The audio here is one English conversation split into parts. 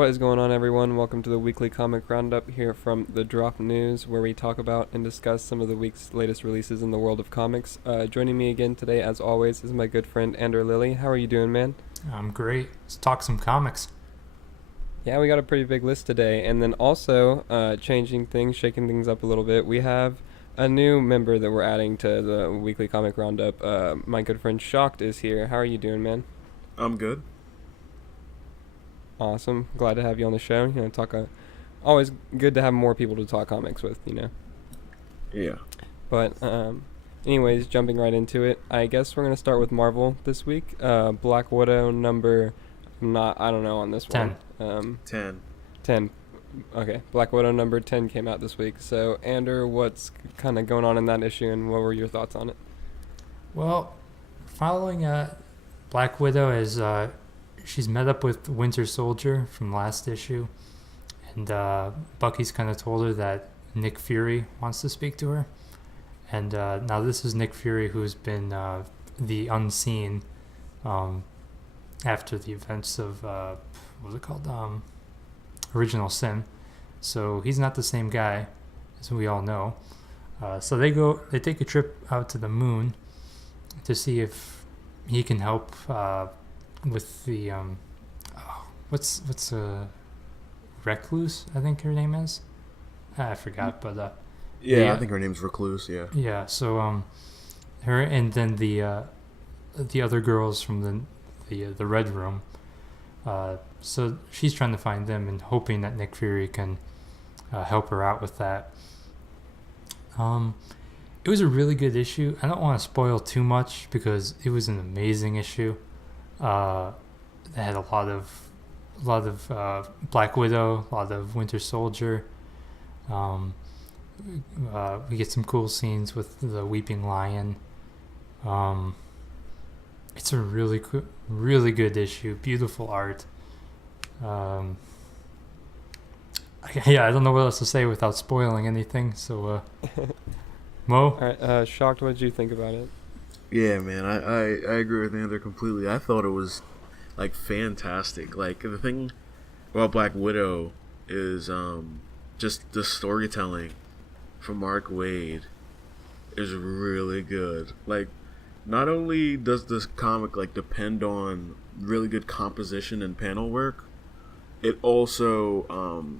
What is going on, everyone? Welcome to the weekly comic roundup here from the Drop News, where we talk about and discuss some of the week's latest releases in the world of comics. Joining me again today, as always, is my good friend Andrew Lilly. How are you doing, man? I'm great. Let's talk some comics. Yeah, we got a pretty big list today, and then also changing things, shaking things up a little bit. We have a new member that we're adding to the weekly comic roundup. My good friend Shocked is here. How are you doing, man? I'm good. Awesome. Glad to have you on the show. Always good to have more people to talk comics with. Yeah. But anyways, jumping right into it, I guess we're gonna start with Marvel this week. Black Widow number, I don't know on this 10. one. 10. 10. Okay, Black Widow number 10 came out this week. So, Andrew, what's kind of going on in that issue, and what were your thoughts on it? Well, following Black Widow is she's met up with Winter Soldier from last issue, and Bucky's kind of told her that Nick Fury wants to speak to her. And now this is Nick Fury, who's been the Unseen after the events of, what was it called? Original Sin. So he's not the same guy, as we all know. So they take a trip out to the moon to see if he can help with the, what's Recluse, I think her name is? I forgot, but Yeah, I think her name's Recluse, yeah. yeah, so her and then the other girls from the Red Room. So she's trying to find them and hoping that Nick Fury can help her out with that. It was a really good issue. I don't want to spoil too much because it was an amazing issue. It had a lot of Black Widow, a lot of Winter Soldier. We get some cool scenes with the Weeping Lion. It's a really good issue. Beautiful art. Yeah, I don't know what else to say without spoiling anything. So, Mo? All right, Shocked, what did you think about it? Yeah, man, I agree with Andrew completely. I thought it was, like, fantastic. Like, the thing about Black Widow is just the storytelling from Mark Waid is really good. Like, not only does this comic, like, depend on really good composition and panel work, it also,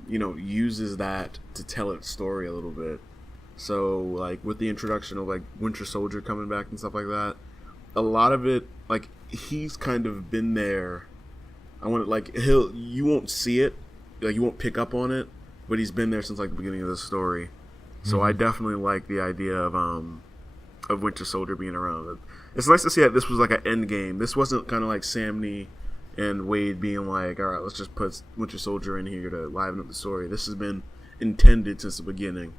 uses that to tell its story a little bit. So, like, with the introduction of, like, Winter Soldier coming back and stuff like that, a lot of it, like, he's kind of been there. You won't see it, like, you won't pick up on it, but he's been there since, like, the beginning of the story. So I definitely like the idea of Winter Soldier being around. It's nice to see that this was, like, an end game. This wasn't kind of like Samney and Wade being like, all right, let's just put Winter Soldier in here to liven up the story. This has been intended since the beginning.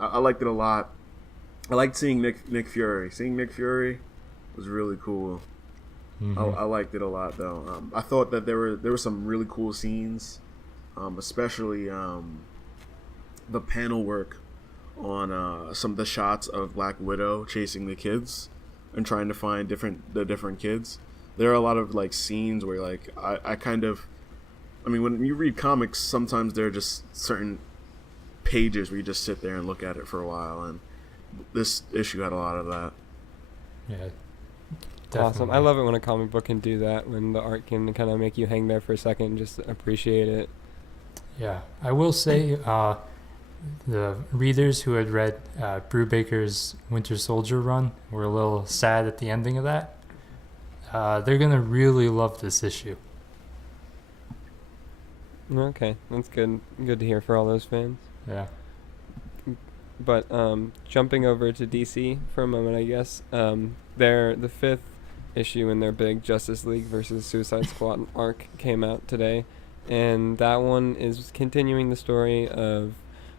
I liked it a lot. I liked seeing Nick Fury. Seeing Nick Fury was really cool. I liked it a lot, though. I thought that there were some really cool scenes, especially the panel work on some of the shots of Black Widow chasing the kids and trying to find the different kids. There are a lot of, like, scenes where, like, when you read comics, sometimes there are just certain pages where you just sit there and look at it for a while, and this issue had a lot of that. Yeah, Definitely. Awesome. I love it when a comic book can do that, when the art can kind of make you hang there for a second and just appreciate it. Yeah, I will say the readers who had read Brubaker's Winter Soldier run were a little sad at the ending of that. They're going to really love this issue. Okay, that's good. Good to hear for all those fans. Yeah. But jumping over to DC for a moment, I guess. The 5th issue in their big Justice League versus Suicide Squad arc came out today. And that one is continuing the story of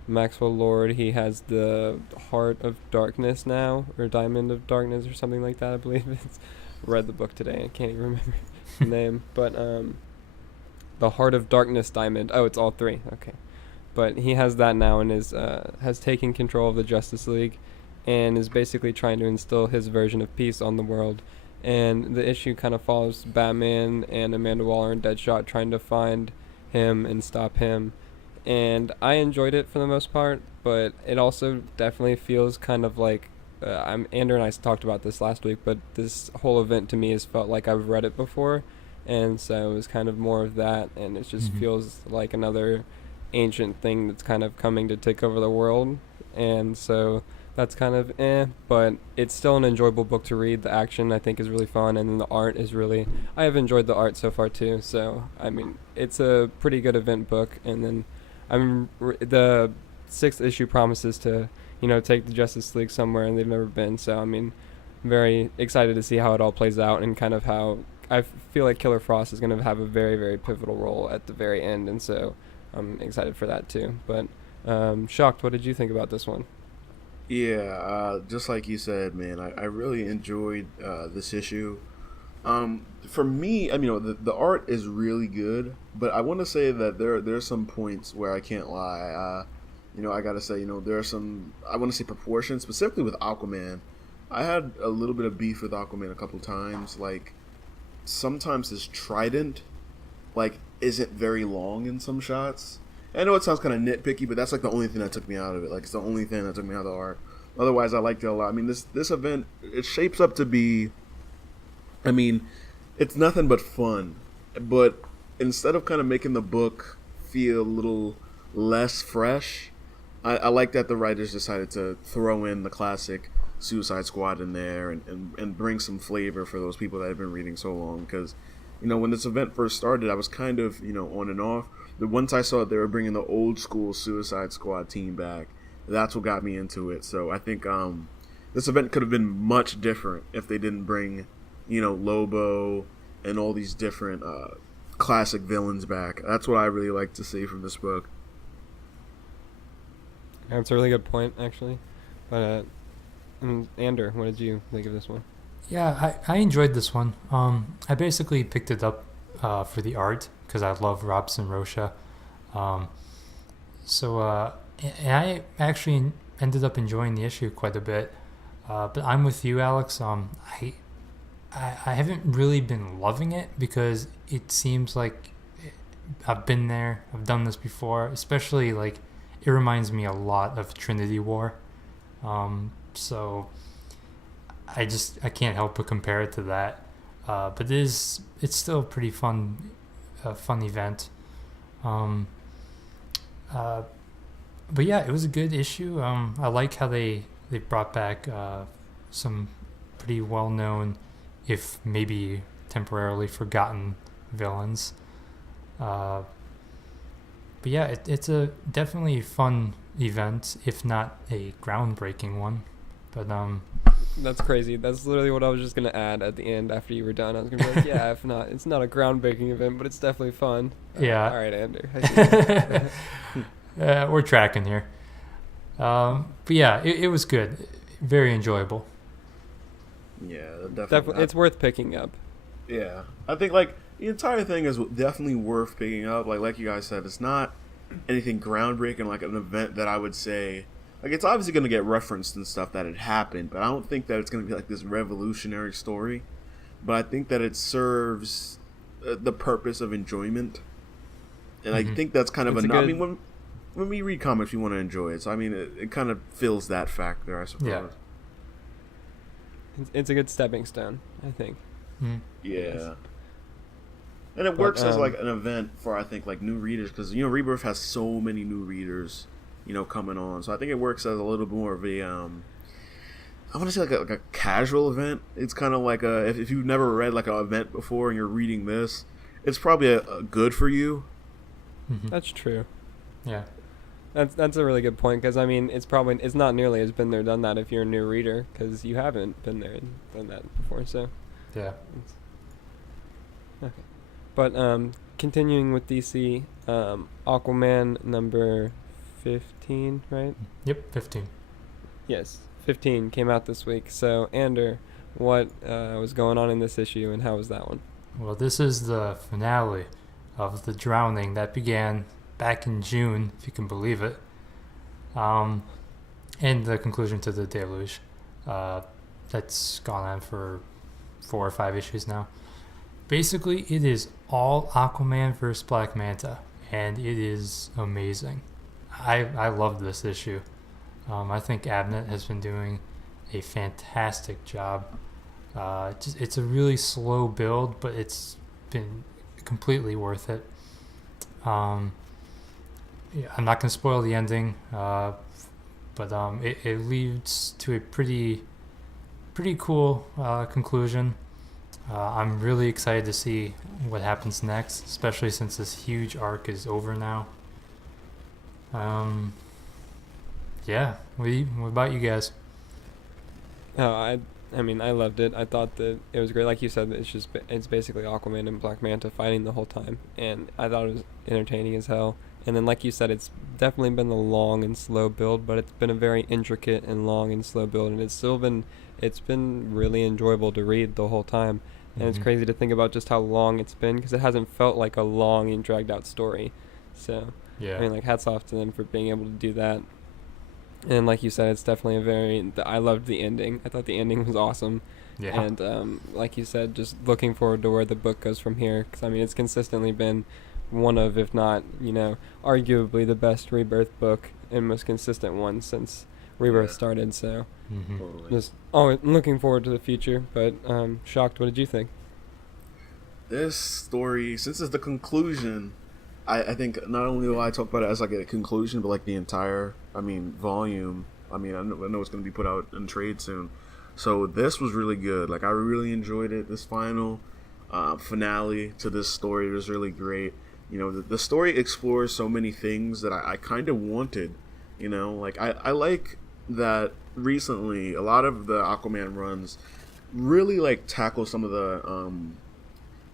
Maxwell Lord. He has the Heart of Darkness now, or Diamond of Darkness, or something like that, I believe. It's read the book today. I can't even remember the name. But the Heart of Darkness Diamond. Oh, it's all 3. Okay. But he has that now and has taken control of the Justice League and is basically trying to instill his version of peace on the world. And the issue kind of follows Batman and Amanda Waller and Deadshot trying to find him and stop him. And I enjoyed it for the most part, but it also definitely feels kind of like Andrew and I talked about this last week, but this whole event to me has felt like I've read it before, and so it was kind of more of that, and it just feels like another ancient thing that's kind of coming to take over the world, and so that's kind of but it's still an enjoyable book to read. The action I think is really fun, and then the art is really, I have enjoyed the art so far too, so I mean it's a pretty good event book. And then the 6th issue promises to, take the Justice League somewhere, and they've never been, so I mean I'm very excited to see how it all plays out, and kind of how I feel like Killer Frost is going to have a very, very pivotal role at the very end, and so I'm excited for that too. But Shocked, what did you think about this one? Yeah, just like you said, man, I really enjoyed this issue. For me, I mean, the art is really good, but I want to say that there's some points where I can't lie. I gotta say, there are some, I want to say proportions, specifically with Aquaman. I had a little bit of beef with Aquaman a couple times. Like, sometimes his trident, like, isn't very long in some shots. I know it sounds kind of nitpicky, but that's like the only thing that took me out of it. Like, it's the only thing that took me out of the art. Otherwise, I liked it a lot. I mean, this event, it shapes up to be, I mean, it's nothing but fun. But instead of kind of making the book feel a little less fresh, I like that the writers decided to throw in the classic Suicide Squad in there and bring some flavor for those people that have been reading so long. Because, when this event first started, I was kind of, on and off. But once I saw that they were bringing the old school Suicide Squad team back, that's what got me into it. So I think this event could have been much different if they didn't bring, Lobo and all these different classic villains back. That's what I really like to see from this book. That's a really good point, actually. But Ander, what did you think of this one? Yeah, I enjoyed this one. I basically picked it up for the art because I love Robson Rocha. And I actually ended up enjoying the issue quite a bit. But I'm with you, Alex. I haven't really been loving it because it seems like I've been there. I've done this before. Especially, like, it reminds me a lot of Trinity War. So I can't help but compare it to that. But it's still a pretty fun event. But yeah, it was a good issue. I like how they brought back some pretty well-known, if maybe temporarily forgotten, villains. But yeah, it's a definitely fun event, if not a groundbreaking one. But That's crazy. That's literally what I was just gonna add at the end after you were done. I was gonna be like, yeah, if not, it's not a groundbreaking event, but it's definitely fun. Yeah. All right, Ander. I see. We're tracking here. But yeah, it was good. Very enjoyable. Yeah, definitely. It's worth picking up. Yeah. I think, like, the entire thing is definitely worth picking up. Like you guys said, it's not anything groundbreaking, like an event that I would say, like, it's obviously going to get referenced and stuff that had happened, but I don't think that it's going to be like this revolutionary story. But I think that it serves the purpose of enjoyment. And I think that's kind of enough. I mean, when we read comics, we want to enjoy it. So, I mean, it kind of fills that factor, I suppose. Yeah. It's a good stepping stone, I think. Yeah. And it works as, like, an event for, I think, like, new readers. Because, Rebirth has so many new readers, coming on. So I think it works as a little more of a, I want to say, like a casual event. It's kind of like if you've never read, like, an event before and you're reading this, it's probably a good for you. That's true. Yeah. That's a really good point, because I mean it's not nearly as been there done that if you're a new reader, because you haven't been there and done that before. So yeah. Okay. But continuing with DC, Aquaman number 15, right? Yep, 15. Yes, 15 came out this week. So Ander, what was going on in this issue, and how was that one? Well, this is the finale of the drowning that began back in June, if you can believe it, and the conclusion to the deluge. That's gone on for 4 or 5 issues now. Basically, it is all Aquaman versus Black Manta, and it is amazing. I love this issue. I think Abnett has been doing a fantastic job. It's a really slow build, but it's been completely worth it. Yeah, I'm not going to spoil the ending, but it leads to a pretty cool conclusion. I'm really excited to see what happens next, especially since this huge arc is over now. Yeah. What about you guys? Oh, I mean, I loved it. I thought that it was great. Like you said, it's basically Aquaman and Black Manta fighting the whole time, and I thought it was entertaining as hell. And then, like you said, it's definitely been a long and slow build, but it's been a very intricate and long and slow build, and it's been really enjoyable to read the whole time. And it's crazy to think about just how long it's been, because it hasn't felt like a long and dragged out story. So Yeah. I mean, like, hats off to them for being able to do that. And like you said, it's definitely I loved the ending. I thought the ending was awesome. Yeah. And like you said, just looking forward to where the book goes from here. Because, I mean, it's consistently been one of, if not, arguably the best Rebirth book and most consistent one since Rebirth started. So just looking forward to the future. But Shocked, what did you think? This story, since it's the conclusion, I think not only will I talk about it as like a conclusion, but like the entire, volume. I know it's going to be put out in trade soon. So this was really good. Like, I really enjoyed it. This final finale to this story was really great. The story explores so many things that I kind of wanted. Like, I like that recently a lot of the Aquaman runs really like tackle some of the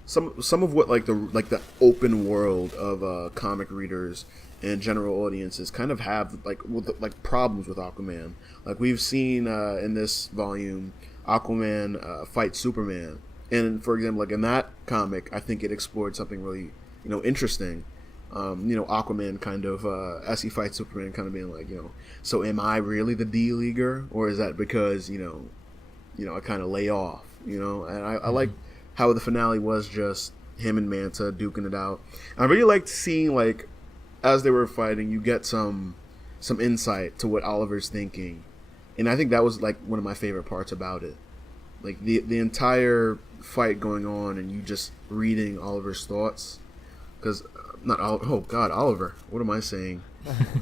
some of what like the open world of comic readers and general audiences kind of have like problems with Aquaman. Like, we've seen in this volume, Aquaman fight Superman, and for example, like in that comic, I think it explored something really interesting. Aquaman kind of as he fights Superman, kind of being like, so am I really the D-leaguer, or is that because I kind of lay off, and I like how the finale was just him and Manta duking it out. I really liked seeing, like, as they were fighting, you get some insight to what Oliver's thinking, and I think that was like one of my favorite parts about it. Like the entire fight going on, and you just reading Oliver's thoughts, because Oliver. What am I saying?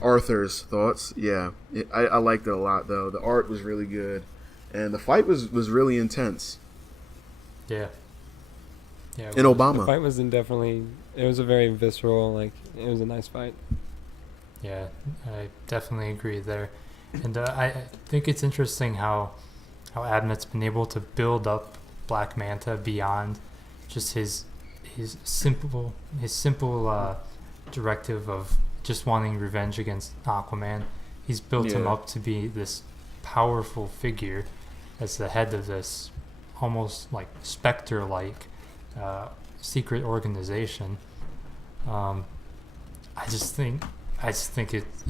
Arthur's thoughts. Yeah, I liked it a lot though. The art was really good, and the fight was really intense. Yeah. In Obama. The fight was it was a very visceral, like, it was a nice fight. Yeah, I definitely agree there. And I think it's interesting how Abnett's been able to build up Black Manta beyond just his simple directive of just wanting revenge against Aquaman. He's built him up to be this powerful figure as the head of this almost like Spectre-like secret organization. I just think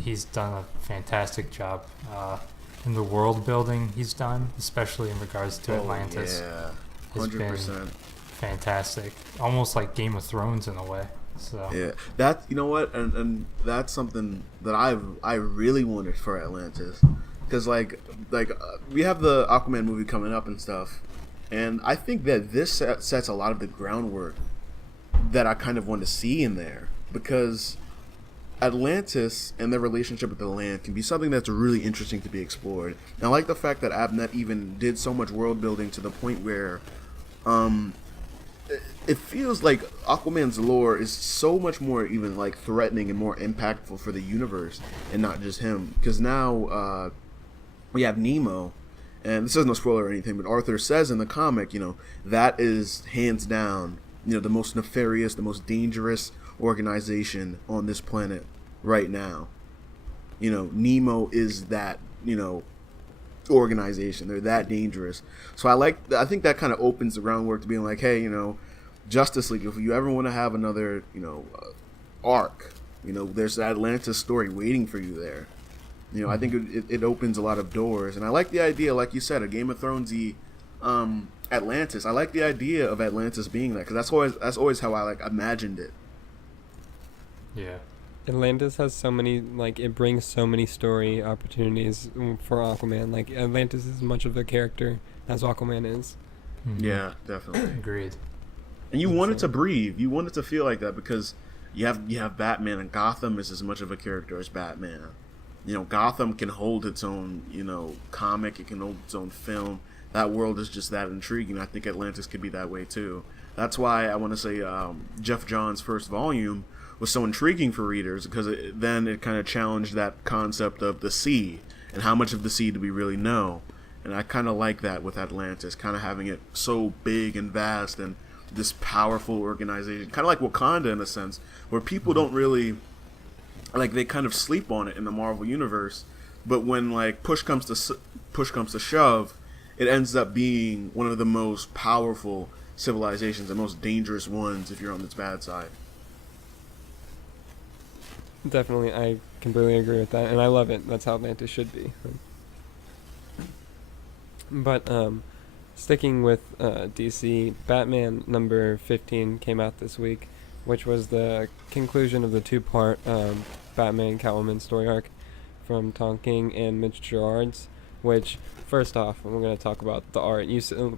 he's done a fantastic job in the world building he's done, especially in regards to Atlantis. Yeah, 100%. Has been fantastic, almost like Game of Thrones in a way. So yeah, that, and that's something that I really wanted for Atlantis, because like we have the Aquaman movie coming up and stuff. And I think that this sets a lot of the groundwork that I kind of want to see in there, because Atlantis and their relationship with the land can be something that's really interesting to be explored. And I like the fact that Abnett even did so much world building to the point where it feels like Aquaman's lore is so much more even like threatening and more impactful for the universe, and not just him. Because now we have Nemo. And this is no spoiler or anything, but Arthur says in the comic, that is hands down, the most nefarious, the most dangerous organization on this planet right now. Nemo is that, organization. They're that dangerous. So I think that kind of opens the groundwork to being like, hey, Justice League, if you ever want to have another, arc, there's that Atlantis story waiting for you there. I think it opens a lot of doors, and I like the idea, like you said, a Game of Thronesy Atlantis. I like the idea of Atlantis being that, because that's always how I like imagined it. Yeah. Atlantis has so many, like, it brings so many story opportunities for Aquaman. Like, Atlantis is as much of a character as Aquaman is. Mm-hmm. Yeah, definitely. Agreed. And you want it to Insane. breathe. You want it to feel like that because you have Batman, and Gotham is as much of a character as Batman. Gotham can hold its own, comic. It can hold its own film. That world is just that intriguing. I think Atlantis could be that way too. That's why I want to say Jeff Johns' first volume was so intriguing for readers because then it kind of challenged that concept of the sea and how much of the sea do we really know. And I kind of like that with Atlantis, kind of having it so big and vast and this powerful organization, kind of like Wakanda in a sense, where people don't really, like, they kind of sleep on it in the Marvel universe, but when like push comes to shove, it ends up being one of the most powerful civilizations, the most dangerous ones if you're on its bad side. Definitely, I completely agree with that, and I love it. That's how Atlantis should be. But sticking with DC, Batman number 15 came out this week, which was the conclusion of the two-part Batman Catwoman story arc from Tom King and Mitch Gerads. Which, first off, we're going to talk about the art.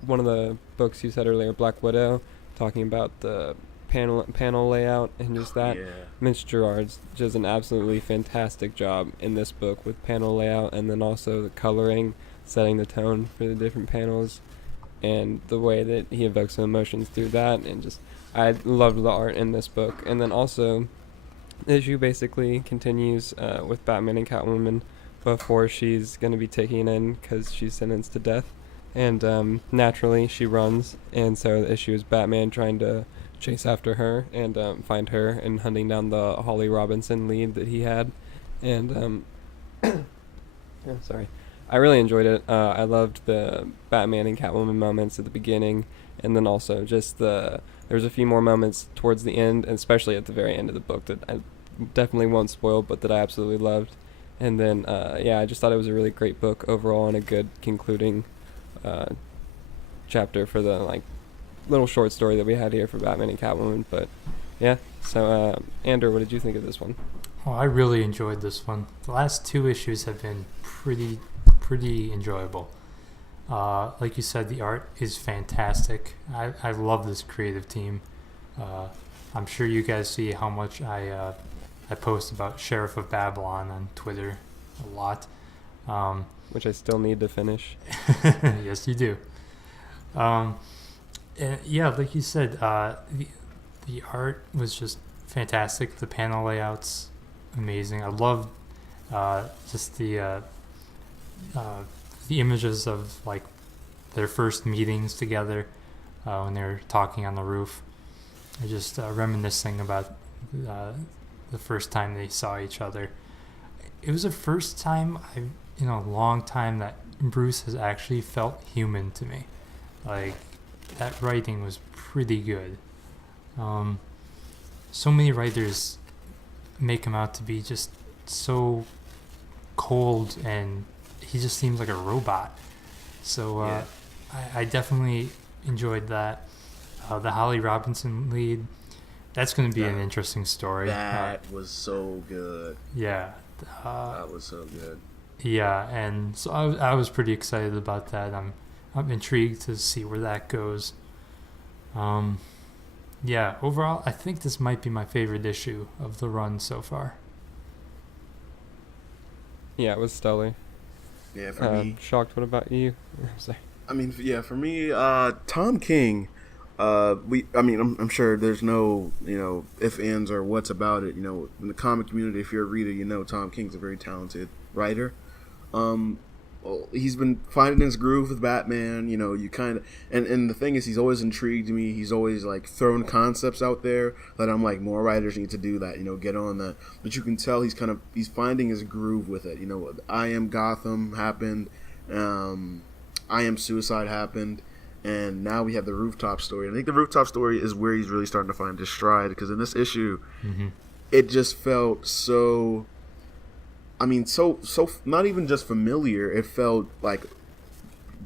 One of the books you said earlier, Black Widow, talking about the panel layout and just that. Yeah. Mitch Gerads does an absolutely fantastic job in this book with panel layout, and then also the coloring, setting the tone for the different panels, and the way that he evokes emotions through that. And just, I loved the art in this book. And then also, the issue basically continues with Batman and Catwoman before she's going to be taken in because she's sentenced to death. And naturally, she runs. And so the issue is Batman trying to chase after her and find her and hunting down the Holly Robinson lead that he had. And, sorry. I really enjoyed it. I loved the Batman and Catwoman moments at the beginning. And then also just there's a few more moments towards the end, and especially at the very end of the book that I definitely won't spoil, but that I absolutely loved. And then, I just thought it was a really great book overall and a good concluding chapter for the, like, little short story that we had here for Batman and Catwoman. But, yeah. So, Andrew, what did you think of this one? Oh, I really enjoyed this one. The last two issues have been pretty enjoyable. Like you said, the art is fantastic. I love this creative team. I'm sure you guys see how much I post about Sheriff of Babylon on Twitter a lot. Which I still need to finish. Yes, you do. And yeah, like you said, the art was just fantastic. The panel layouts, amazing. I loved just the images of, like, their first meetings together when they were talking on the roof. I just reminiscing about the first time they saw each other. It was the first time in a long time that Bruce has actually felt human to me. Like, that writing was pretty good. So many writers make him out to be just so cold, and he just seems like a robot. So I definitely enjoyed that. The Holly Robinson lead, that's going to be an interesting story. That was so good. Yeah. That was so good. Yeah, and so I was pretty excited about that. I'm intrigued to see where that goes. Yeah, overall, I think this might be my favorite issue of the run so far. Yeah, it was stellar. Yeah, for me. Shocked. What about you? I'm sorry. I mean, yeah, for me, Tom King. I'm sure there's no, if, ands, or what's about it. In the comic community, if you're a reader, Tom King's a very talented writer. He's been finding his groove with Batman. You kind of, and the thing is, he's always intrigued me. He's always, like, thrown concepts out there that I'm like, more writers need to do that. Get on that. But you can tell he's finding his groove with it. I Am Gotham happened. I Am Suicide happened. And now we have the Rooftop story. And I think the Rooftop story is where he's really starting to find his stride. Because in this issue, it just felt so... so not even just familiar. It felt like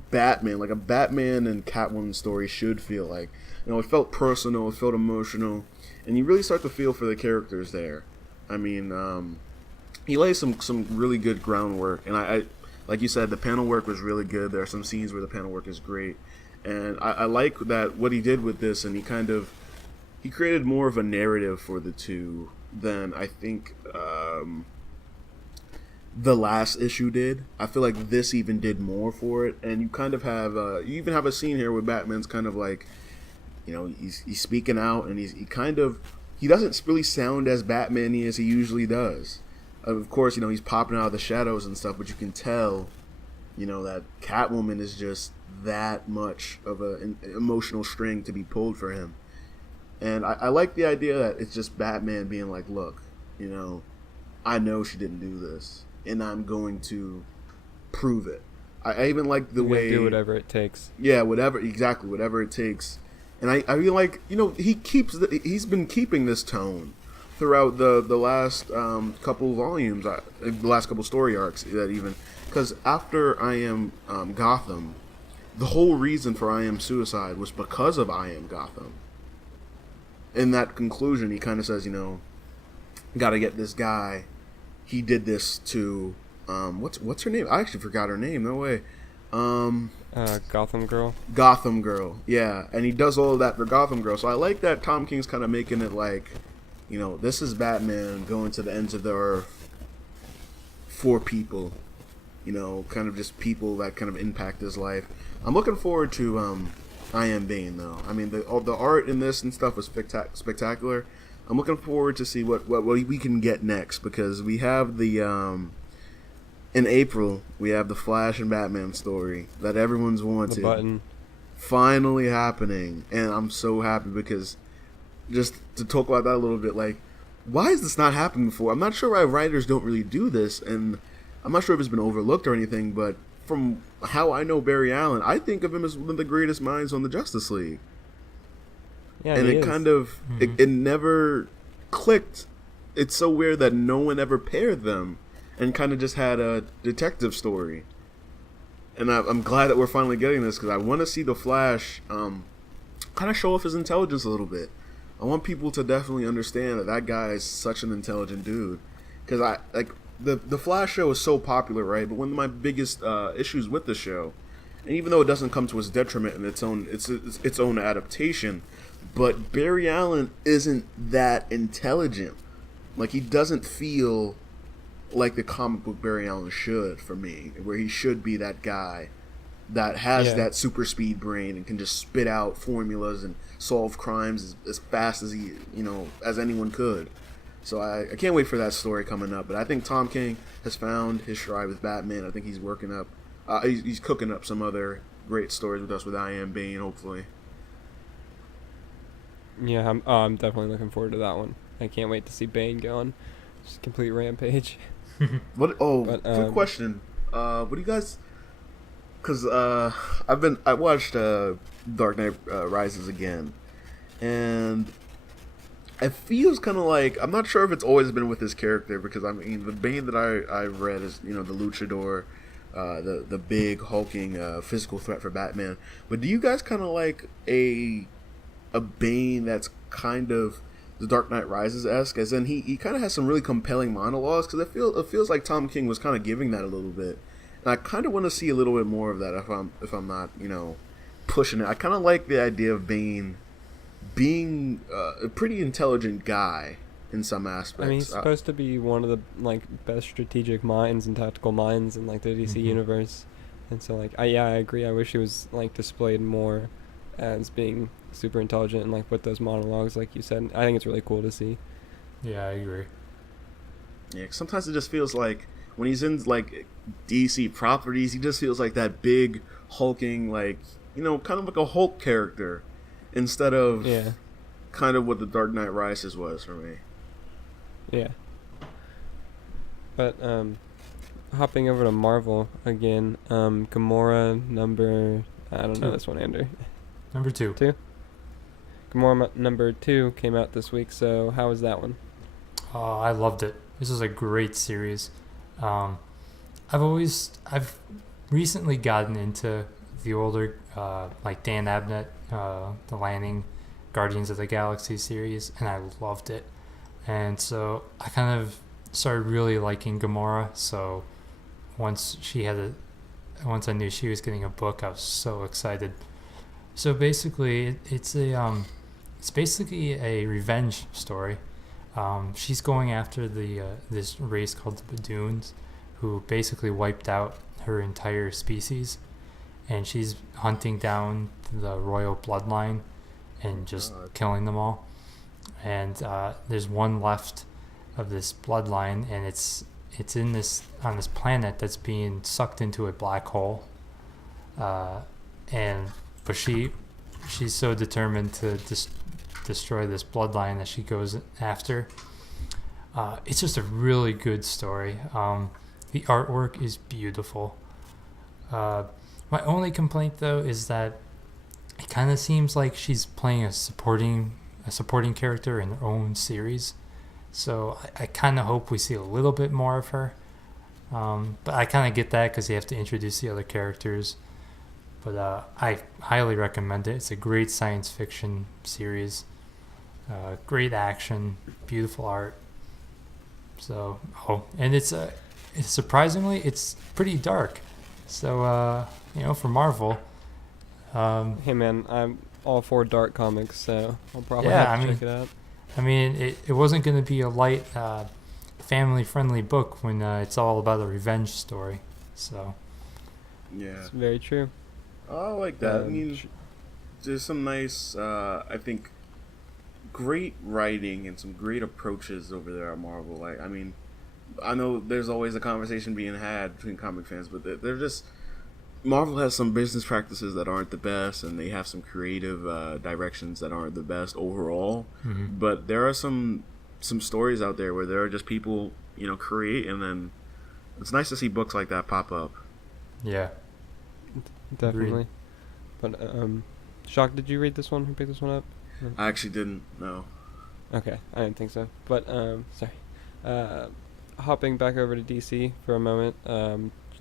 Batman, like a Batman and Catwoman story should feel like. It felt personal, it felt emotional, and you really start to feel for the characters there. I mean, he lays some really good groundwork, and I like you said, the panel work was really good. There are some scenes where the panel work is great, and I like that what he did with this, and he created more of a narrative for the two than I think the last issue did. I feel like this even did more for it, and you kind of have you even have a scene here where Batman's kind of like, you know, he's speaking out, and he doesn't really sound as Batman-y as he usually does. Of course, you know, he's popping out of the shadows and stuff, but you can tell, you know, that Catwoman is just that much of an emotional string to be pulled for him. And I like the idea that it's just Batman being like, look, you know, I know she didn't do this, and I'm going to prove it. I even like the way... do whatever it takes. Yeah, whatever it takes. And I feel like, you know, he's been keeping this tone throughout the last couple volumes, the last couple story arcs, that even... Because after I Am Gotham, the whole reason for I Am Suicide was because of I Am Gotham. In that conclusion, he kind of says, you know, gotta get this guy. He did this to... what's her name? I actually forgot her name. No way. Gotham Girl. Gotham Girl, yeah. And he does all of that for Gotham Girl. So I like that Tom King's kind of making it like, you know, this is Batman going to the ends of the earth for people. You know, kind of just people that kind of impact his life. I'm looking forward to I Am Bane, though. I mean, the art in this and stuff was spectacular. I'm looking forward to see what we can get next, because we have the... in April, we have the Flash and Batman story that everyone's wanted. The button. Finally happening. And I'm so happy, because just to talk about that a little bit, like, why has this not happened before? I'm not sure why writers don't really do this, and I'm not sure if it's been overlooked or anything, but from how I know Barry Allen, I think of him as one of the greatest minds on the Justice League. Yeah, and it kind of, it never clicked. It's so weird that no one ever paired them and kind of just had a detective story. And I'm glad that we're finally getting this, because I want to see the Flash kind of show off his intelligence a little bit. I want people to definitely understand that guy is such an intelligent dude. Because the Flash show is so popular, right? But one of my biggest issues with the show, and even though it doesn't come to its detriment in its own adaptation, but Barry Allen isn't that intelligent. Like, he doesn't feel like the comic book Barry Allen should, for me, where he should be that guy that has that super speed brain and can just spit out formulas and solve crimes as fast as as anyone could. So I can't wait for that story coming up. But I think Tom King has found his stride with Batman. I think he's working up, he's cooking up some other great stories with us with I Am Bane, hopefully. Yeah, I'm definitely looking forward to that one. I can't wait to see Bane go on just complete rampage. Quick question. What do you guys... Because I watched Dark Knight Rises again, and it feels kind of like, I'm not sure if it's always been with this character, because I mean, the Bane that I read is, you know, the luchador, the big hulking physical threat for Batman. But do you guys kind of like a Bane that's kind of the Dark Knight Rises-esque, as in he kind of has some really compelling monologues, because it feels like Tom King was kind of giving that a little bit, and I kind of want to see a little bit more of that if I'm not, you know, pushing it. I kind of like the idea of Bane being a pretty intelligent guy in some aspects. I mean, he's supposed to be one of the best strategic minds and tactical minds in the DC universe, and so I agree. I wish he was displayed more as being super intelligent and with those monologues, like you said. I think it's really cool to see. Yeah, I agree. Yeah, sometimes it just feels like when he's in DC properties, he just feels like that big hulking, kind of like a Hulk character, instead of kind of what the Dark Knight Rises was for me. Yeah. But hopping over to Marvel again, Gamora number, I don't know this one, Andrew. Number 2. Gamora number 2 came out this week, so how was that one? I loved it. This is a great series. I've recently gotten into the older, Dan Abnett, the Lanning Guardians of the Galaxy series, and I loved it. And so I kind of started really liking Gamora. So once once I knew she was getting a book, I was so excited. So basically, it's basically a revenge story. She's going after this race called the Badoons, who basically wiped out her entire species, and she's hunting down the royal bloodline and just killing them all. And there's one left of this bloodline, and it's on this planet that's being sucked into a black hole. But she's so determined to destroy this bloodline that she goes after. It's just a really good story. The artwork is beautiful. My only complaint, though, is that it kind of seems like she's playing a supporting character in her own series. So I kind of hope we see a little bit more of her. But I kind of get that because you have to introduce the other characters. But I highly recommend it. It's a great science fiction series. Great action, beautiful art. So, and it's surprisingly, it's pretty dark. So, for Marvel. Hey man, I'm all for dark comics, so I'll probably have to check it out. I mean, it wasn't going to be a light, family-friendly book when it's all about a revenge story. So. Yeah. It's very true. I like that. I mean, there's some nice, I think, great writing and some great approaches over there at Marvel. Like, I mean, I know there's always a conversation being had between comic fans, but they're just... Marvel has some business practices that aren't the best, and they have some creative directions that aren't the best overall. Mm-hmm. But there are some stories out there where there are just people, create, and then it's nice to see books like that pop up. Yeah. Definitely. But, Shock, did you read this one or pick this one up? No. I actually didn't, no. Okay, I didn't think so. But, sorry. Hopping back over to DC for a moment,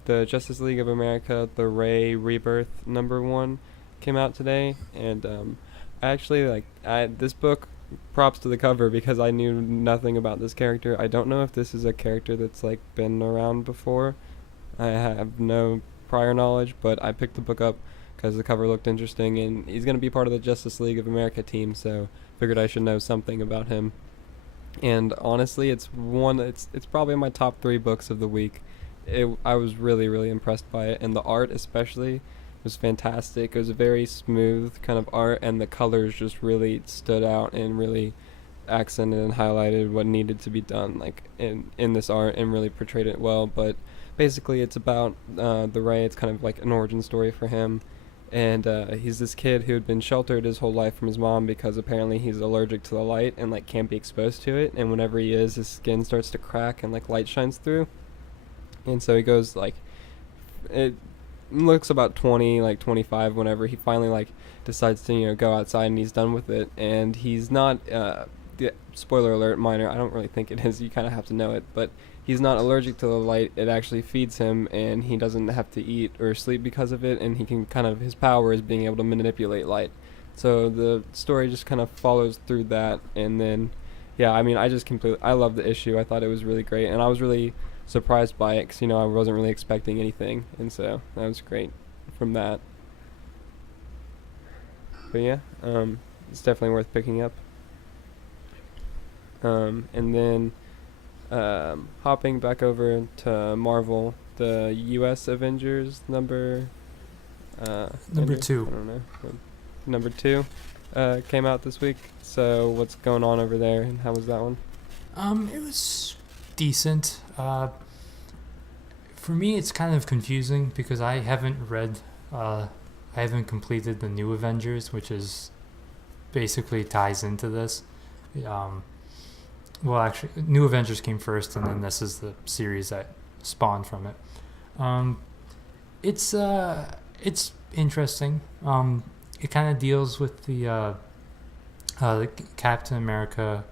the Justice League of America, the Rebirth #1 came out today, and I actually this book, props to the cover because I knew nothing about this character. I don't know if this is a character that's been around before. I have no prior knowledge, but I picked the book up because the cover looked interesting, and he's going to be part of the Justice League of America team, so figured I should know something about him. And honestly, it's probably in my top 3 books of the week. I was really, really impressed by it, and the art especially was fantastic. It was a very smooth kind of art, and the colors just really stood out and really accented and highlighted what needed to be done in this art, and really portrayed it well. But basically it's about the Ray. It's kind of like an origin story for him, and he's this kid who had been sheltered his whole life from his mom because apparently he's allergic to the light and can't be exposed to it, and whenever he is, his skin starts to crack and light shines through. And so he goes it looks about 25 whenever he finally decides to go outside, and he's done with it. And he's not spoiler alert, minor, I don't really think it is, you kind of have to know it, but he's not allergic to the light. It actually feeds him, and he doesn't have to eat or sleep because of it, and he can his power is being able to manipulate light. So the story just kind of follows through that. And then I love the issue. I thought it was really great, and I was really surprised by it because I wasn't really expecting anything, and so that was great from that. But yeah, it's definitely worth picking up. And then hopping back over to Marvel, the U.S. Avengers number 2. I don't know. Number 2 came out this week. So what's going on over there, and how was that one? It was decent. For me, it's kind of confusing because I haven't completed the New Avengers, which is basically ties into this. Well, actually, New Avengers came first, and then this is the series that spawned from it. It's interesting. It kind of deals with the Captain America,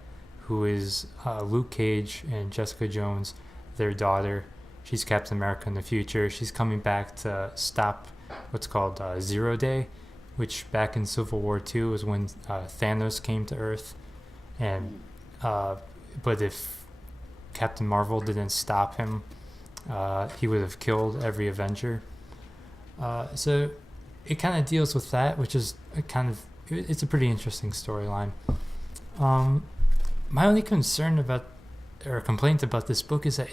who is Luke Cage and Jessica Jones, their daughter. She's Captain America in the future. She's coming back to stop what's called Zero Day, which back in Civil War II was when Thanos came to Earth, and but if Captain Marvel didn't stop him, he would have killed every Avenger. So it kind of deals with that, which is it's a pretty interesting storyline. My only concern about or complaint about this book is that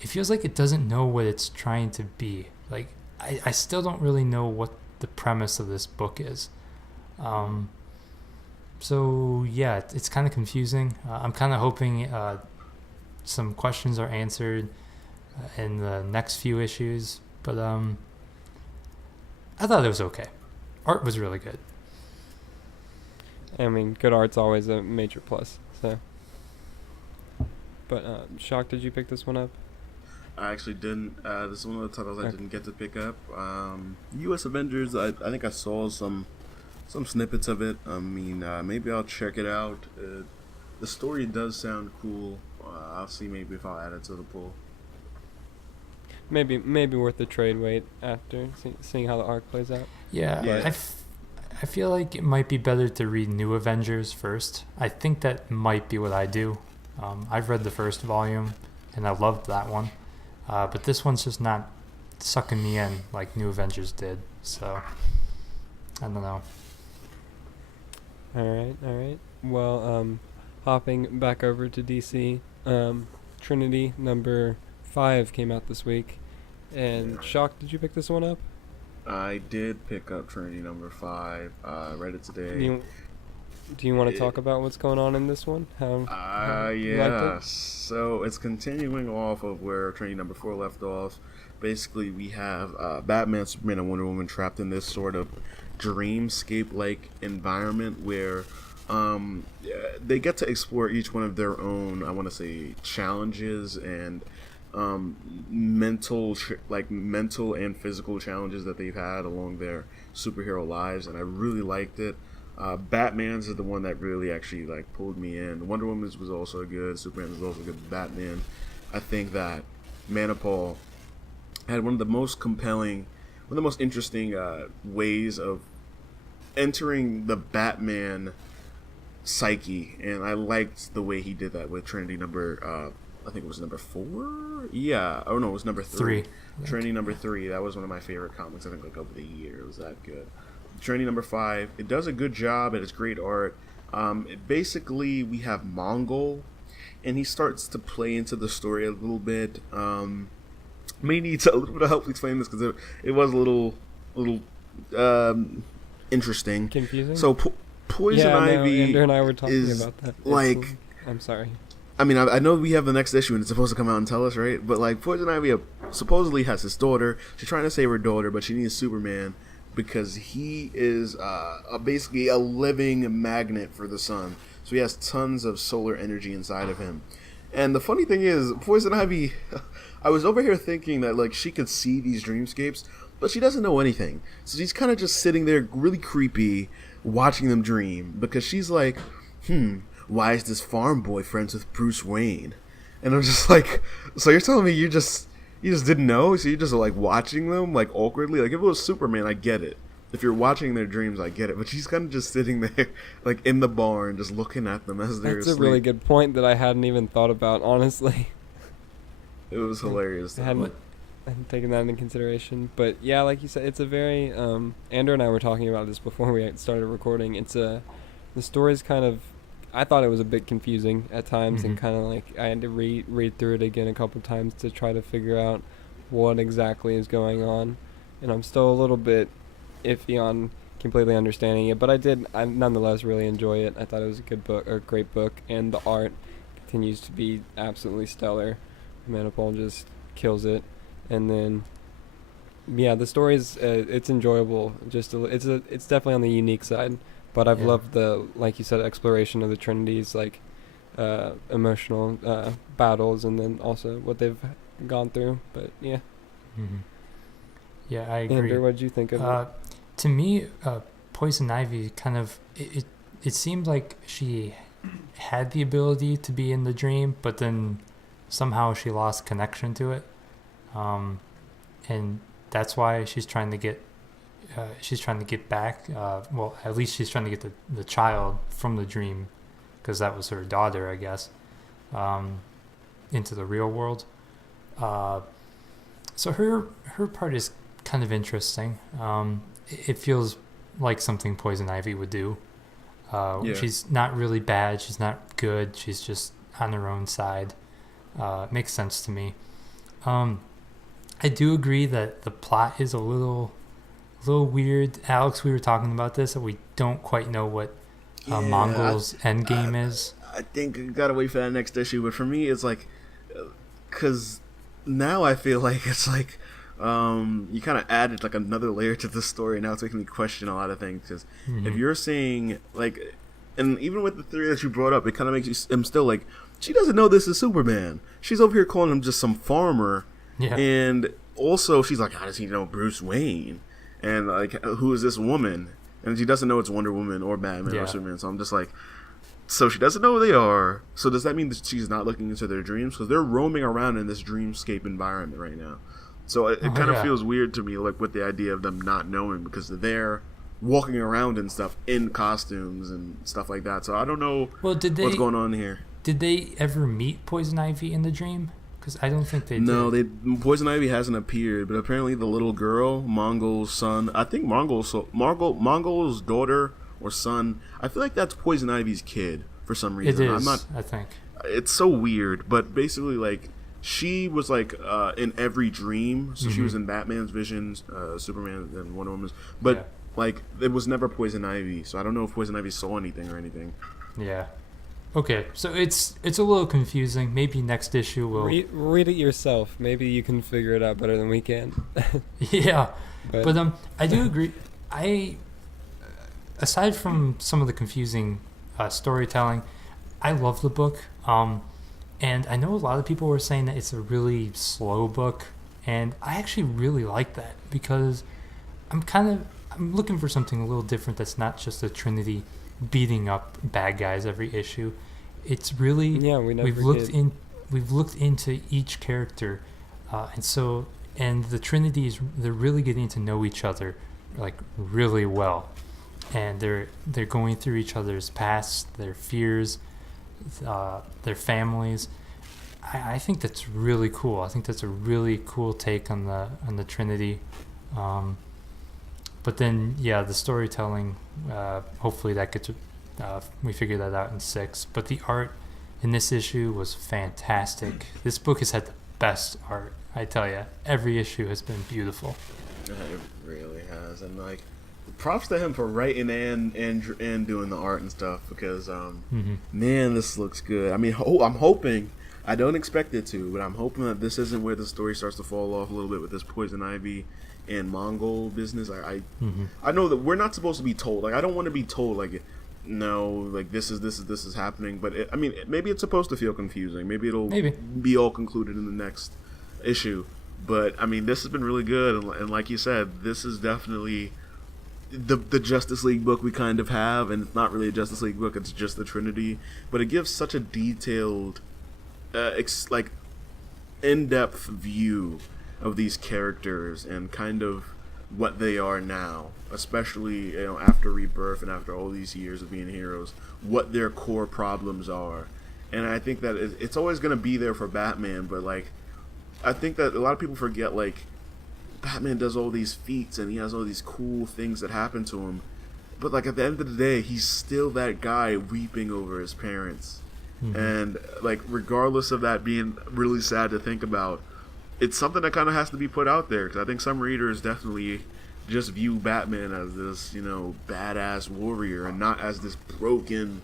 it feels like it doesn't know what it's trying to be. Like I still don't really know what the premise of this book is. So yeah, it's kind of confusing. I'm kind of hoping some questions are answered in the next few issues, but I thought it was okay. Art was really good. I mean, good art's always a major plus. So, but Shock, did you pick this one up? I actually didn't. This is one of the titles I didn't get to pick up. U.S. Avengers. I think I saw some snippets of it. I mean, maybe I'll check it out. The story does sound cool. I'll see maybe if I'll add it to the pool. Maybe worth the trade wait after seeing how the arc plays out. Yeah. I feel like it might be better to read New Avengers first. I think that might be what I do. I've read the first volume, and I loved that one. But this one's just not sucking me in like New Avengers did. So, I don't know. All right. Well, hopping back over to DC, Trinity number 5 came out this week. And Shock, did you pick this one up? I did pick up Trinity number 5. Read it today. Do you want to talk about what's going on in this one? How you liked it? So it's continuing off of where Trinity number 4 left off. Basically, we have Batman, Superman, and Wonder Woman trapped in this sort of dreamscape-like environment where they get to explore each one of their own, I want to say, challenges and mental and physical challenges that they've had along their superhero lives, and I really liked it. Batman's is the one that really actually like pulled me in. Wonder Woman's was also good. Superman's was also good. Batman, I think that Manipul had one of the most interesting ways of entering the Batman psyche, and I liked the way he did that with Trinity number I think it was number 4. Yeah. Oh no, it was number 3. Trinity number 3. That was one of my favorite comics. I think like over the year. It was that good. Trinity number 5. It does a good job. It is great art. Basically, we have Mongol, and he starts to play into the story a little bit. May need a little bit of help explaining this because it was a little interesting. Confusing. So Poison Ivy. Andrew and I were talking about that. I'm sorry. I mean, I know we have the next issue and it's supposed to come out and tell us, right? But like, Poison Ivy supposedly has his daughter. She's trying to save her daughter, but she needs Superman because he is basically a living magnet for the sun. So he has tons of solar energy inside of him. And the funny thing is, Poison Ivy, I was over here thinking that like she could see these dreamscapes, but she doesn't know anything. So she's kind of just sitting there really creepy watching them dream because she's like, why is this farm boy friends with Bruce Wayne? And I'm just like, so you're telling me you just didn't know? So you're just like watching them like awkwardly? Like if it was Superman, I get it. If you're watching their dreams, I get it. But she's kind of just sitting there like in the barn just looking at them as they're asleep. That's a really good point that I hadn't even thought about, honestly. It was hilarious. I hadn't taken that into consideration. But yeah, like you said, it's a very Andrew and I were talking about this before we started recording. The story's kind of, I thought it was a bit confusing at times, and kind of like I had to read through it again a couple times to try to figure out what exactly is going on, and I'm still a little bit iffy on completely understanding it, but I nonetheless really enjoy it. I thought it was a good book, or a great book, and the art continues to be absolutely stellar. Manipul just kills it, and then yeah, the story's it's enjoyable. It's definitely on the unique side. But I've loved the, like you said, exploration of the Trinity's like emotional battles, and then also what they've gone through. But yeah. Yeah, I agree. Andrew, what did you think of it? To me, Poison Ivy kind of it seemed like she had the ability to be in the dream, but then somehow she lost connection to it, and that's why she's trying to get back. Well, at least she's trying to get the child from the dream, because that was her daughter, I guess. into the real world. So her part is kind of interesting. It feels like something Poison Ivy would do. She's not really bad. She's not good. She's just on her own side. Makes sense to me. I do agree that the plot is a little weird. Alex, we were talking about this, that we don't quite know what Mongol's endgame is. I think you gotta wait for that next issue. But for me, it's like, because now I feel like it's like you kind of added like another layer to the story. Now it's making me question a lot of things. Because if you're saying like, and even with the theory that you brought up, it kind of makes you. I'm still like, she doesn't know this is Superman. She's over here calling him just some farmer. Yeah. And also, she's like, how does he know Bruce Wayne? And like, who is this woman? And she doesn't know it's Wonder Woman or Batman or Superman. So I'm just like, so she doesn't know who they are. So does that mean that she's not looking into their dreams? Because they're roaming around in this dreamscape environment right now. So it kind of feels weird to me, like with the idea of them not knowing, because they're walking around and stuff in costumes and stuff like that. So I don't know what's going on here. Did they ever meet Poison Ivy in the dream? Because I don't think they did. No, Poison Ivy hasn't appeared, but apparently the little girl, Mongol's son, I think Mongol's daughter or son, I feel like that's Poison Ivy's kid for some reason. It is, I think. It's so weird, but basically, like, she was, like, in every dream. So she was in Batman's visions, Superman, and Wonder Woman's. But, like, it was never Poison Ivy, so I don't know if Poison Ivy saw anything or anything. Yeah. Okay, so it's a little confusing. Maybe next issue we'll... Read it yourself. Maybe you can figure it out better than we can. Yeah. But I do agree. Aside from some of the confusing storytelling, I love the book. And I know a lot of people were saying that it's a really slow book. And I actually really like that, because I'm looking for something a little different that's not just a Trinity beating up bad guys every issue. It's really we've looked into each character, and the Trinity they're really getting to know each other like really well, and they're going through each other's past, their fears, their families. I think that's really cool. I think that's a really cool take on the Trinity. But then, the storytelling, hopefully that gets, we figure that out in 6. But the art in this issue was fantastic. This book has had the best art, I tell you. Every issue has been beautiful. It really has. And, like, props to him for writing and doing the art and stuff, because, man, this looks good. I mean, I'm hoping, I don't expect it to, but I'm hoping that this isn't where the story starts to fall off a little bit with this Poison Ivy and Mongol business. I know that we're not supposed to be told. Like, I don't want to be told, like, no, like, this is happening. But maybe it's supposed to feel confusing. Maybe it'll be all concluded in the next issue. But I mean, this has been really good, and like you said, this is definitely the Justice League book we kind of have, and it's not really a Justice League book. It's just the Trinity, but it gives such a detailed, like, in-depth view of these characters and kind of what they are now, especially after Rebirth and after all these years of being heroes, what their core problems are. And I think that it's always going to be there for Batman, but like, I think that a lot of people forget, like, Batman does all these feats and he has all these cool things that happen to him, but like, at the end of the day, he's still that guy weeping over his parents. And like, regardless of that being really sad to think about, it's something that kind of has to be put out there, because I think some readers definitely just view Batman as this, badass warrior and not as this broken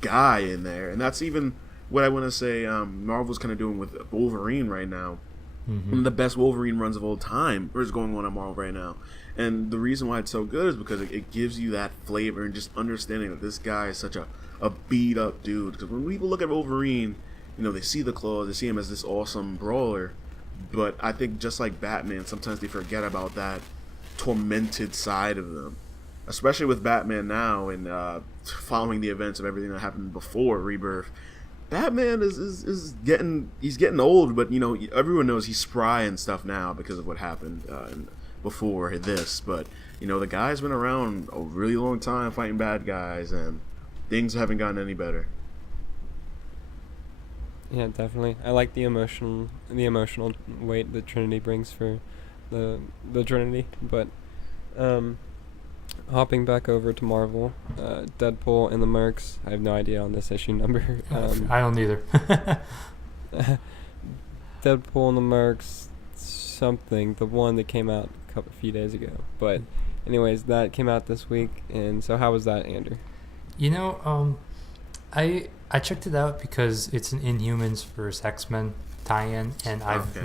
guy in there. And that's even what I want to say Marvel's kind of doing with Wolverine right now. One of the best Wolverine runs of all time is going on at Marvel right now. And the reason why it's so good is because it gives you that flavor and just understanding that this guy is such a beat up dude. Because when people look at Wolverine, they see the claws, they see him as this awesome brawler. But I think just like Batman, sometimes they forget about that tormented side of them. Especially with Batman now, and following the events of everything that happened before Rebirth. Batman is getting old, but everyone knows he's spry and stuff now because of what happened before this. But the guy's been around a really long time fighting bad guys, and things haven't gotten any better. Yeah, definitely. I like the emotional weight that Trinity brings for the Trinity. But um, hopping back over to Marvel, Deadpool and the Mercs. I have no idea on this issue number. I don't either. Deadpool and the Mercs, something, the one that came out a few days ago. But anyways, that came out this week, and so how was that, Andrew? You know, I checked it out because it's an Inhumans vs. X-Men tie-in, and I've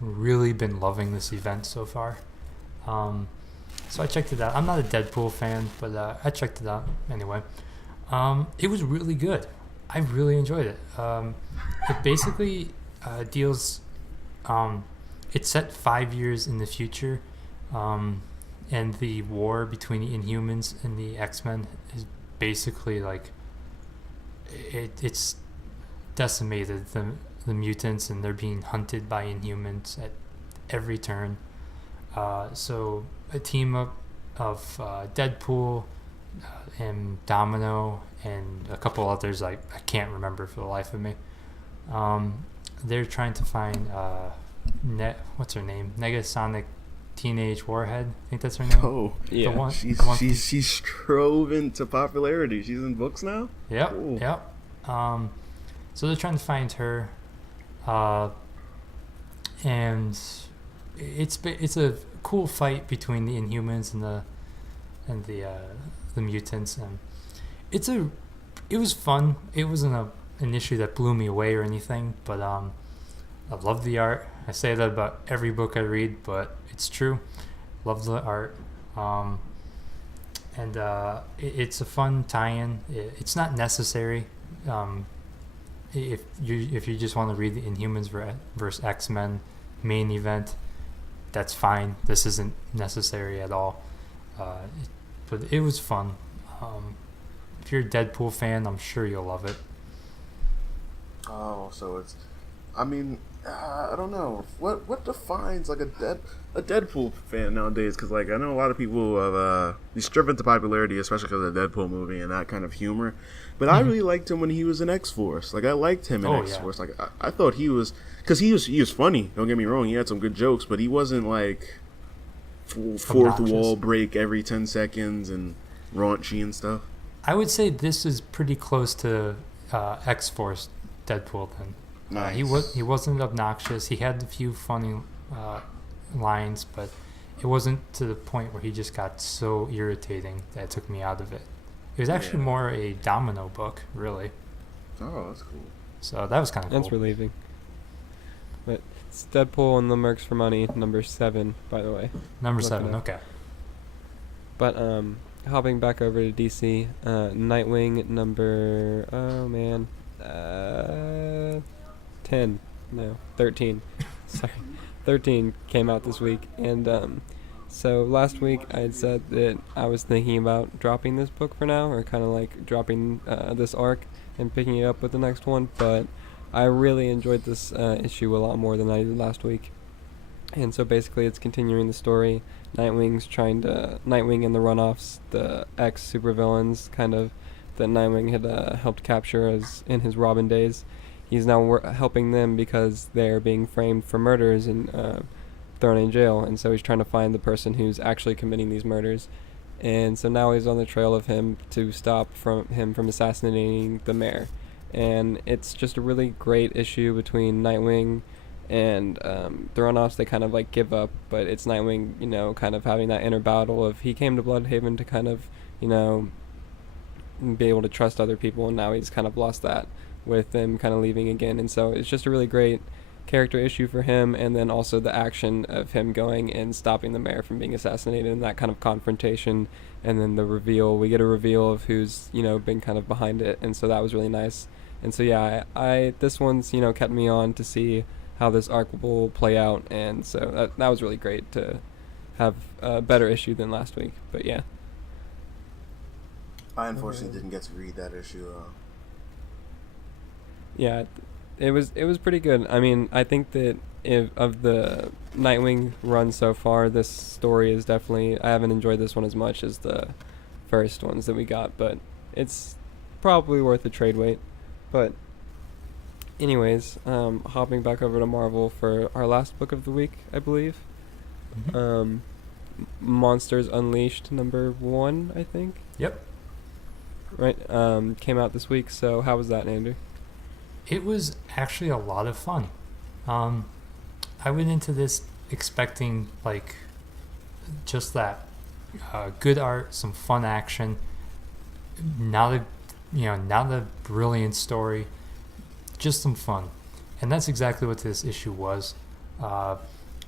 really been loving this event so far. So I checked it out. I'm not a Deadpool fan, but I checked it out anyway. It was really good. I really enjoyed it. It basically deals. It's set 5 years in the future, and the war between the Inhumans and the X-Men is basically like it's decimated the mutants, and they're being hunted by Inhumans at every turn. So a team of Deadpool and Domino and a couple others I can't remember for the life of me. They're trying to find what's her name? Negasonic Teenage Warhead. I think that's her name. Oh, yeah. She's strove into popularity. She's in books now. Yep. Cool. Yep. So they're trying to find her, and it's a cool fight between the Inhumans and the mutants, and it was fun. It wasn't an issue that blew me away or anything, but I love the art. I say that about every book I read, but it's true. Love the art. And it's a fun tie-in. It's not necessary. If you just want to read the Inhumans versus X-Men main event, that's fine. This isn't necessary at all. But it was fun. If you're a Deadpool fan, I'm sure you'll love it. Oh, so it's. I mean, I don't know what defines like a Deadpool fan nowadays. Because like I know a lot of people have he's driven to popularity, especially because of the Deadpool movie and that kind of humor. But I really liked him when he was in X-Force. Like I liked him in X-Force. Yeah. Like I thought he was, because he was funny. Don't get me wrong, he had some good jokes, but he wasn't like fourth wall break every 10 seconds and raunchy and stuff. I would say this is pretty close to X-Force Deadpool then. Nice. He wasn't obnoxious. He had a few funny lines, but it wasn't to the point where he just got so irritating that it took me out of it. It was actually more a Domino book, really. Oh, that's cool. So that was kind of cool. That's relieving. But it's Deadpool and the Mercs for Money, number 7, by the way. Number 7, okay. But hopping back over to DC, Nightwing number 13. Sorry, 13 came out this week, and so last week I had said that I was thinking about dropping this book for now, or kind of like dropping this arc and picking it up with the next one. But I really enjoyed this issue a lot more than I did last week, and so basically it's continuing the story. Nightwing and the Runoffs, the ex-supervillains kind of that Nightwing had helped capture as in his Robin days. He's now helping them because they're being framed for murders and thrown in jail, and so he's trying to find the person who's actually committing these murders. And so now he's on the trail of him to stop him from assassinating the mayor. And it's just a really great issue between Nightwing and the Runoffs. They kind of like give up, but it's Nightwing, kind of having that inner battle of he came to Bloodhaven to kind of, be able to trust other people, and now he's kind of lost that with them kind of leaving again. And so it's just a really great character issue for him, and then also the action of him going and stopping the mayor from being assassinated and that kind of confrontation, and then the reveal. We get a reveal of who's been kind of behind it, and so that was really nice. And so I this one's kept me on to see how this arc will play out, and so that was really great to have a better issue than last week. But yeah, I unfortunately didn't get to read that issue. Yeah, it was pretty good. I mean, I think that of the Nightwing run so far, this story is definitely, I haven't enjoyed this one as much as the first ones that we got, but it's probably worth the trade weight. But Anyways, hopping back over to Marvel for our last book of the week, I believe. Mhm. Monsters Unleashed #1, I think. Yep. Right. Came out this week. So how was that, Andrew? It was actually a lot of fun. Um, I went into this expecting like just that, good art, some fun action, not a brilliant story, just some fun, and that's exactly what this issue was. Uh,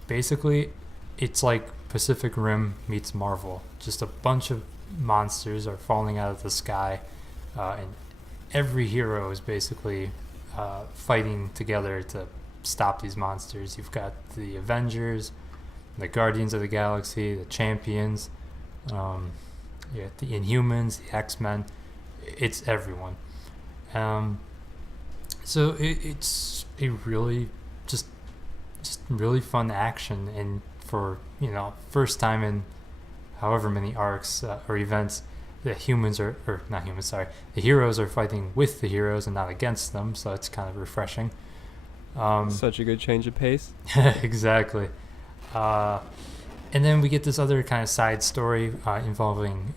Basically, it's like Pacific Rim meets Marvel. Just a bunch of monsters are falling out of the sky, and every hero is basically fighting together to stop these monsters. You've got the Avengers, the Guardians of the Galaxy, the Champions, um, the Inhumans, the X-Men. It's everyone. Um, it's a really just really fun action, and for first time in however many arcs or events, the humans are or not humans, sorry, the heroes are fighting with the heroes and not against them, so it's kind of refreshing. Such a good change of pace. Exactly. And then we get this other kind of side story involving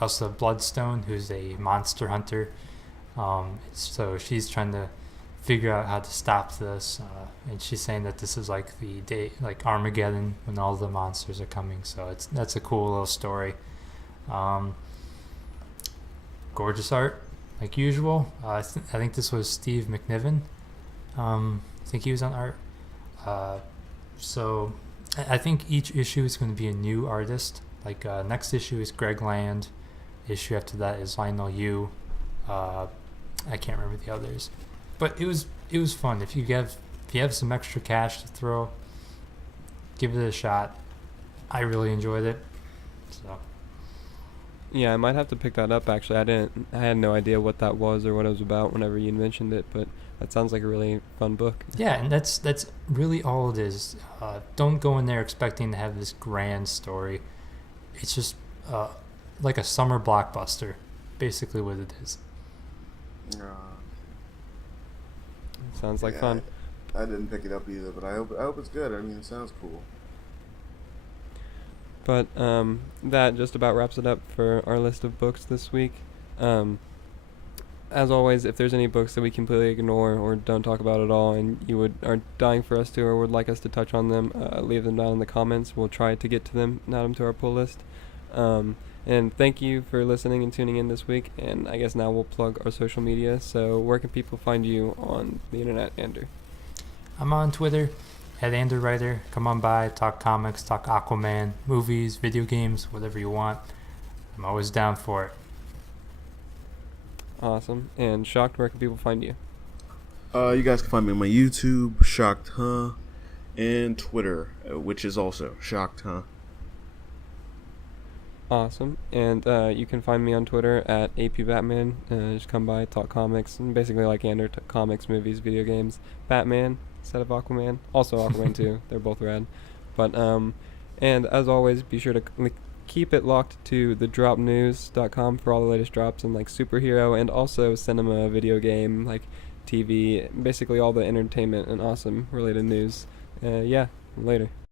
Elsa Bloodstone, who's a monster hunter. So she's trying to figure out how to stop this, and she's saying that this is like the day, like Armageddon, when all the monsters are coming. So that's a cool little story. Gorgeous art, like usual. I think this was Steve McNiven. I think he was on art. So I think each issue is going to be a new artist. Like next issue is Greg Land. Issue after that is Lionel Yu. I can't remember the others, but it was fun. If you have some extra cash to throw, give it a shot. I really enjoyed it. So Yeah, I might have to pick that up. Actually, I had no idea what that was or what it was about whenever you mentioned it, but that sounds like a really fun book. yeah, and that's really all it is. Don't go in there expecting to have this grand story. It's just like a summer blockbuster, basically what it is. Sounds like Yeah, fun. I didn't pick it up either, but I hope it's good. I mean, it sounds cool. But that just about wraps it up for our list of books this week. As always, if there's any books that we completely ignore or don't talk about at all, and you are dying for us to or would like us to touch on them, leave them down in the comments. We'll try to get to them and add them to our pull list. And thank you for listening and tuning in this week. And I guess now we'll plug our social media. So where can people find you on the internet, Andrew? I'm on Twitter at AnderWriter. Come on by, talk comics, talk Aquaman, movies, video games, whatever you want. I'm always down for it. Awesome. And Shocked, where can people find you? You guys can find me on my YouTube, Shocked Huh, and Twitter, which is also Shocked Huh. Awesome. And you can find me on Twitter at APBatman. Just come by, talk comics, and basically like Andrew, comics, movies, video games, Batman instead of Aquaman. Also Aquaman too. They're both rad. But and as always, be sure to keep it locked to thedropnews.com for all the latest drops in like superhero and also cinema, video game, like TV, basically all the entertainment and awesome related news. Yeah, later.